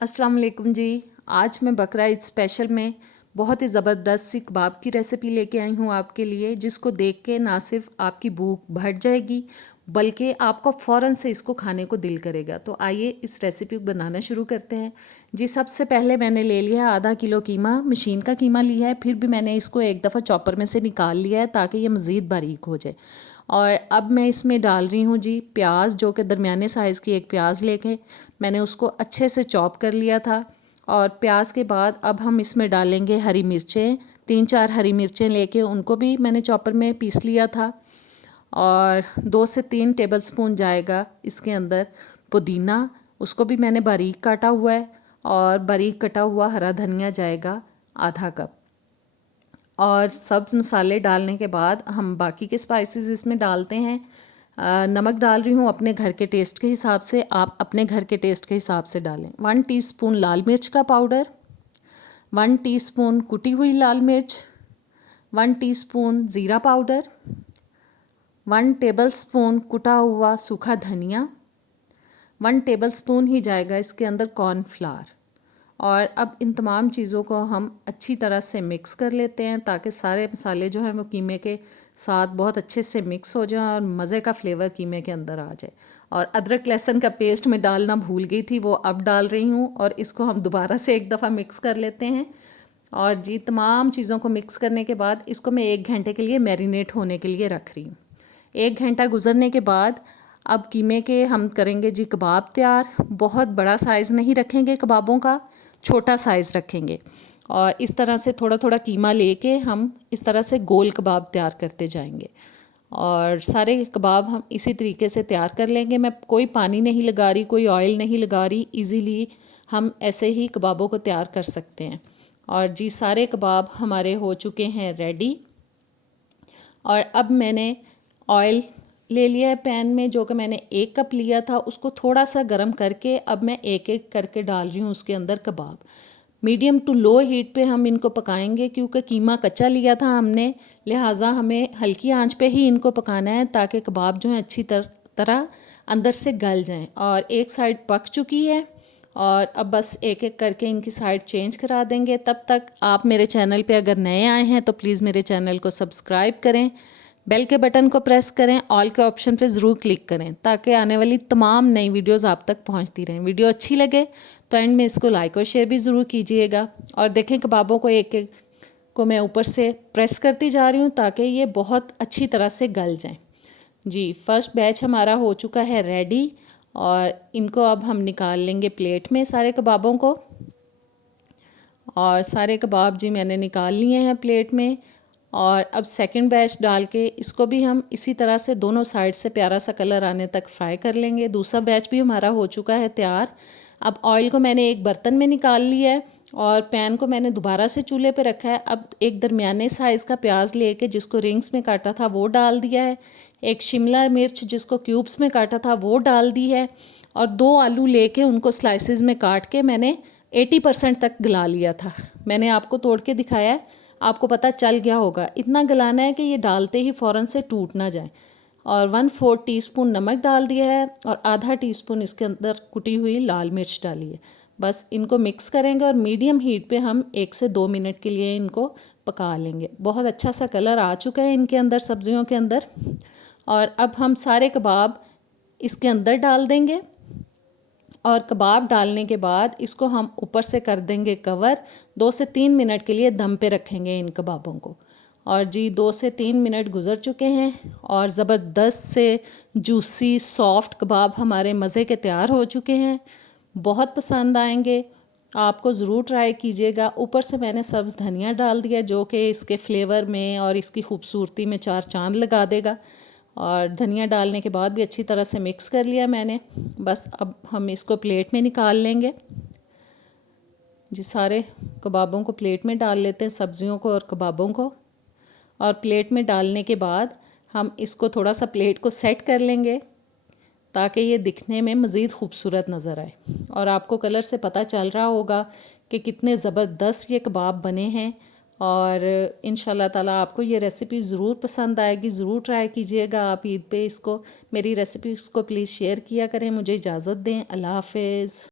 अस्सलाम वालेकुम जी। आज मैं बकरा ईद स्पेशल में बहुत ही ज़बरदस्त सी कबाब की रेसिपी लेके आई हूँ आपके लिए, जिसको देख के ना सिर्फ आपकी भूख बढ़ जाएगी बल्कि आपको फ़ौरन से इसको खाने को दिल करेगा। तो आइए इस रेसिपी को बनाना शुरू करते हैं जी। सबसे पहले मैंने ले लिया आधा किलो कीमा, मशीन का कीमा लिया है, फिर भी मैंने इसको एक दफ़ा चॉपर में से निकाल लिया है ताकि ये मज़ीद बारीक हो जाए। और अब मैं इसमें डाल रही हूँ जी प्याज, जो कि दरमियाने साइज़ की एक प्याज लेके मैंने उसको अच्छे से चॉप कर लिया था। और प्याज के बाद अब हम इसमें डालेंगे हरी मिर्चें, 3-4 हरी मिर्चें लेके उनको भी मैंने चॉपर में पीस लिया था। और 2 से 3 टेबलस्पून जाएगा इसके अंदर पुदीना, उसको भी मैंने बारीक काटा हुआ है। और बारीक कटा हुआ हरा धनिया जाएगा आधा कप। और सब्ज़ मसाले डालने के बाद हम बाकी के स्पाइसेस इसमें डालते हैं। नमक डाल रही हूँ अपने घर के टेस्ट के हिसाब से, आप अपने घर के टेस्ट के हिसाब से डालें। 1 टीस्पून लाल मिर्च का पाउडर, 1 टीस्पून कुटी हुई लाल मिर्च, 1 टीस्पून ज़ीरा पाउडर, 1 टेबलस्पून कुटा हुआ सूखा धनिया, 1 टेबलस्पून ही जाएगा इसके अंदर कॉर्नफ्लावर। और अब इन तमाम चीज़ों को हम अच्छी तरह से मिक्स कर लेते हैं ताकि सारे मसाले जो हैं वो कीमे के साथ बहुत अच्छे से मिक्स हो जाएं और मज़े का फ्लेवर कीमे के अंदर आ जाए। और अदरक लहसुन का पेस्ट मैं डालना भूल गई थी, वो अब डाल रही हूँ। और इसको हम दोबारा से एक दफ़ा मिक्स कर लेते हैं। और जी तमाम चीज़ों को मिक्स करने के बाद इसको मैं 1 घंटे के लिए मैरिनेट होने के लिए रख रही हूँ। 1 घंटा गुजरने के बाद अब कीमे के हम करेंगे जी कबाब तैयार। बहुत बड़ा साइज़ नहीं रखेंगे कबाबों का, छोटा साइज़ रखेंगे। और इस तरह से थोड़ा थोड़ा कीमा लेके हम इस तरह से गोल कबाब तैयार करते जाएंगे। और सारे कबाब हम इसी तरीके से तैयार कर लेंगे। मैं कोई पानी नहीं लगा रही, कोई ऑयल नहीं लगा रही, इजीली हम ऐसे ही कबाबों को तैयार कर सकते हैं। और जी सारे कबाब हमारे हो चुके हैं रेडी। और अब मैंने ऑयल ले लिया है पैन में, जो कि मैंने 1 कप लिया था, उसको थोड़ा सा गर्म करके अब मैं एक एक करके डाल रही हूँ उसके अंदर कबाब। मीडियम टू लो हीट पे हम इनको पकाएंगे क्योंकि कीमा कच्चा लिया था हमने, लिहाजा हमें हल्की आंच पे ही इनको पकाना है ताकि कबाब जो हैं अच्छी तरह अंदर से गल जाएं। और एक साइड पक चुकी है और अब बस एक एक करके इनकी साइड चेंज करा देंगे। तब तक आप मेरे चैनल पे अगर नए आए हैं तो प्लीज़ मेरे चैनल को सब्सक्राइब करें, बेल के बटन को प्रेस करें, ऑल के ऑप्शन पे ज़रूर क्लिक करें ताकि आने वाली तमाम नई वीडियोस आप तक पहुंचती रहें। वीडियो अच्छी लगे तो एंड में इसको लाइक और शेयर भी ज़रूर कीजिएगा। और देखें कबाबों को एक एक को मैं ऊपर से प्रेस करती जा रही हूँ ताकि ये बहुत अच्छी तरह से गल जाएँ जी। फर्स्ट बैच हमारा हो चुका है रेडी और इनको अब हम निकाल लेंगे प्लेट में सारे कबाबों को। और सारे कबाब जी मैंने निकाल लिए हैं प्लेट में। और अब सेकंड बैच डाल के इसको भी हम इसी तरह से दोनों साइड से प्यारा सा कलर आने तक फ्राई कर लेंगे। दूसरा बैच भी हमारा हो चुका है तैयार। अब ऑयल को मैंने एक बर्तन में निकाल लिया है और पैन को मैंने दोबारा से चूल्हे पे रखा है। अब एक दरमियाने साइज़ का प्याज लेके जिसको रिंग्स में काटा था वो डाल दिया है। एक शिमला मिर्च जिसको क्यूब्स में काटा था वो डाल दी है। और 2 आलू लेके उनको स्लाइसेस में काट के मैंने 80% तक गला लिया था। मैंने आपको तोड़ के दिखाया है, आपको पता चल गया होगा। इतना गलाना है कि ये डालते ही फ़ौरन से टूट ना जाए। और 1/4 टीस्पून नमक डाल दिया है और आधा टीस्पून इसके अंदर कुटी हुई लाल मिर्च डाली है। बस इनको मिक्स करेंगे और मीडियम हीट पे हम 1 से 2 मिनट के लिए इनको पका लेंगे। बहुत अच्छा सा कलर आ चुका है इनके अंदर, सब्जियों के अंदर। और अब हम सारे कबाब इसके अंदर डाल देंगे। और कबाब डालने के बाद इसको हम ऊपर से कर देंगे कवर। 2 से 3 मिनट के लिए दम पे रखेंगे इन कबाबों को। और जी 2 से 3 मिनट गुजर चुके हैं और ज़बरदस्त से जूसी सॉफ्ट कबाब हमारे मज़े के तैयार हो चुके हैं। बहुत पसंद आएंगे, आपको ज़रूर ट्राई कीजिएगा। ऊपर से मैंने सब्ज़ धनिया डाल दिया जो कि इसके फ्लेवर में और इसकी खूबसूरती में 4 चांद लगा देगा। और धनिया डालने के बाद भी अच्छी तरह से मिक्स कर लिया मैंने। बस अब हम इसको प्लेट में निकाल लेंगे जी। सारे कबाबों को प्लेट में डाल लेते हैं, सब्जियों को और कबाबों को। और प्लेट में डालने के बाद हम इसको थोड़ा सा प्लेट को सेट कर लेंगे ताकि ये दिखने में मज़ीद खूबसूरत नज़र आए। और आपको कलर से पता चल रहा होगा कि कितने ज़बरदस्त ये कबाब बने हैं। और इंशाल्लाह ताला आपको ये रेसिपी ज़रूर पसंद आएगी, ज़रूर ट्राई कीजिएगा आप ईद पे इसको। मेरी रेसिपीज़ को प्लीज़ शेयर किया करें। मुझे इजाज़त दें, अल्लाह हाफ़िज़।